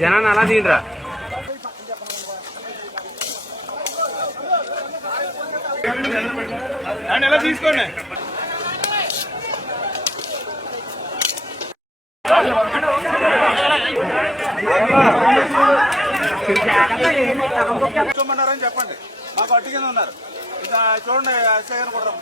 జనాన్ని అలా తీయరా ఎలా తీసుకోండి. కూర్చోమన్నారని చెప్పండి. మాకు అడ్డు కింద ఉన్నారు. ఇంకా చూడండి ఎస్ఐ గారు కూడా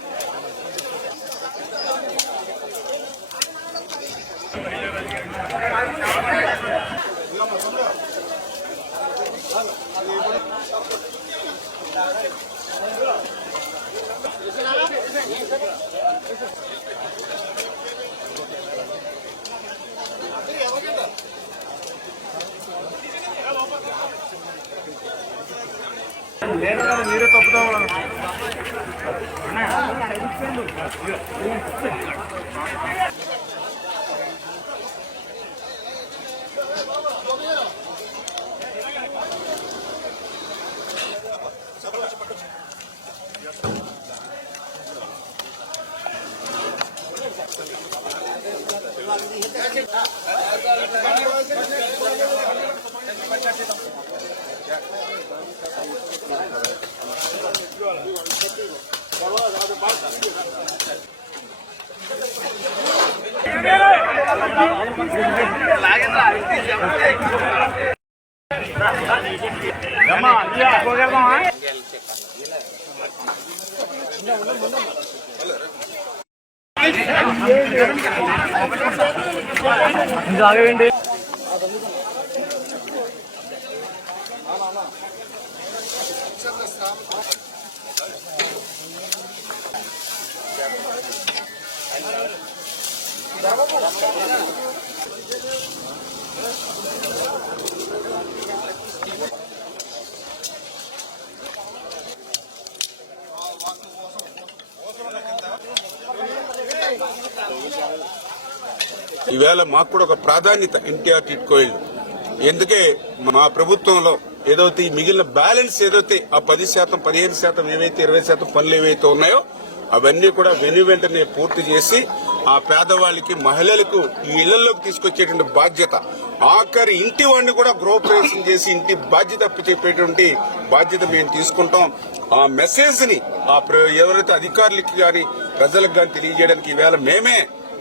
మీరే తప్పుదాం. ఆగండి. ఈవేళ మాకు కూడా ఒక ప్రాధాన్యత ఎన్టీఆర్ టిట్కో ఇల్లు. ఎందుకే మా ప్రభుత్వంలో ఏదైతే మిగిలిన బ్యాలెన్స్ ఏదైతే ఆ 10%, 15% ఏవైతే 20% పనులు ఏవైతే ఉన్నాయో అవన్నీ కూడా వెంటనే పూర్తి చేసి ఆ పేదవాళ్ళకి మహిళలకు ఈ ఇళ్లలోకి తీసుకొచ్చేటువంటి బాధ్యత, ఆఖరి ఇంటి వాడిని కూడా గృహప్రవేశం చేసి ఇంటి బాధ్యత చెప్పేటువంటి బాధ్యత మేము తీసుకుంటాం. ఆ మెసేజ్ ని ఎవరైతే అధికారులకి గాని ప్రజలకు గాని తెలియజేయడానికి ఈవేళ మేమే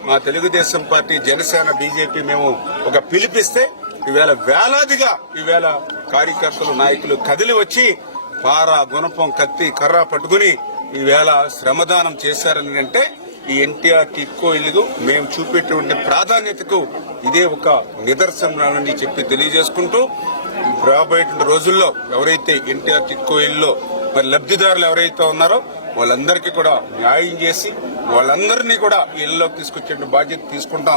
మా తెలుగుదేశం పార్టీ, జనసేన, బీజేపీ మేము ఒక పిలిపిస్తే ఈవేళ వేలాదిగా ఈవేళ కార్యకర్తలు, నాయకులు కదిలి వచ్చి పార, గుణపం, కత్తి, కర్ర పట్టుకుని ఈవేళ శ్రమదానం చేశారని అంటే ఈ ఎన్టీఆర్ టిట్కో ఇల్లు మేము చూపేటువంటి ప్రాధాన్యతకు ఇదే ఒక నిదర్శనని చెప్పి తెలియజేసుకుంటూ రాబోయేటువంటి రోజుల్లో ఎవరైతే ఎన్టీఆర్ టిట్కో ఇల్లులో మరి లబ్ధిదారులు ఎవరైతే ఉన్నారో వాళ్ళందరికీ కూడా న్యాయం చేసి వాళ్ళందరినీ కూడా ఇళ్లలోకి తీసుకొచ్చే బాధ్యత తీసుకుంటాం.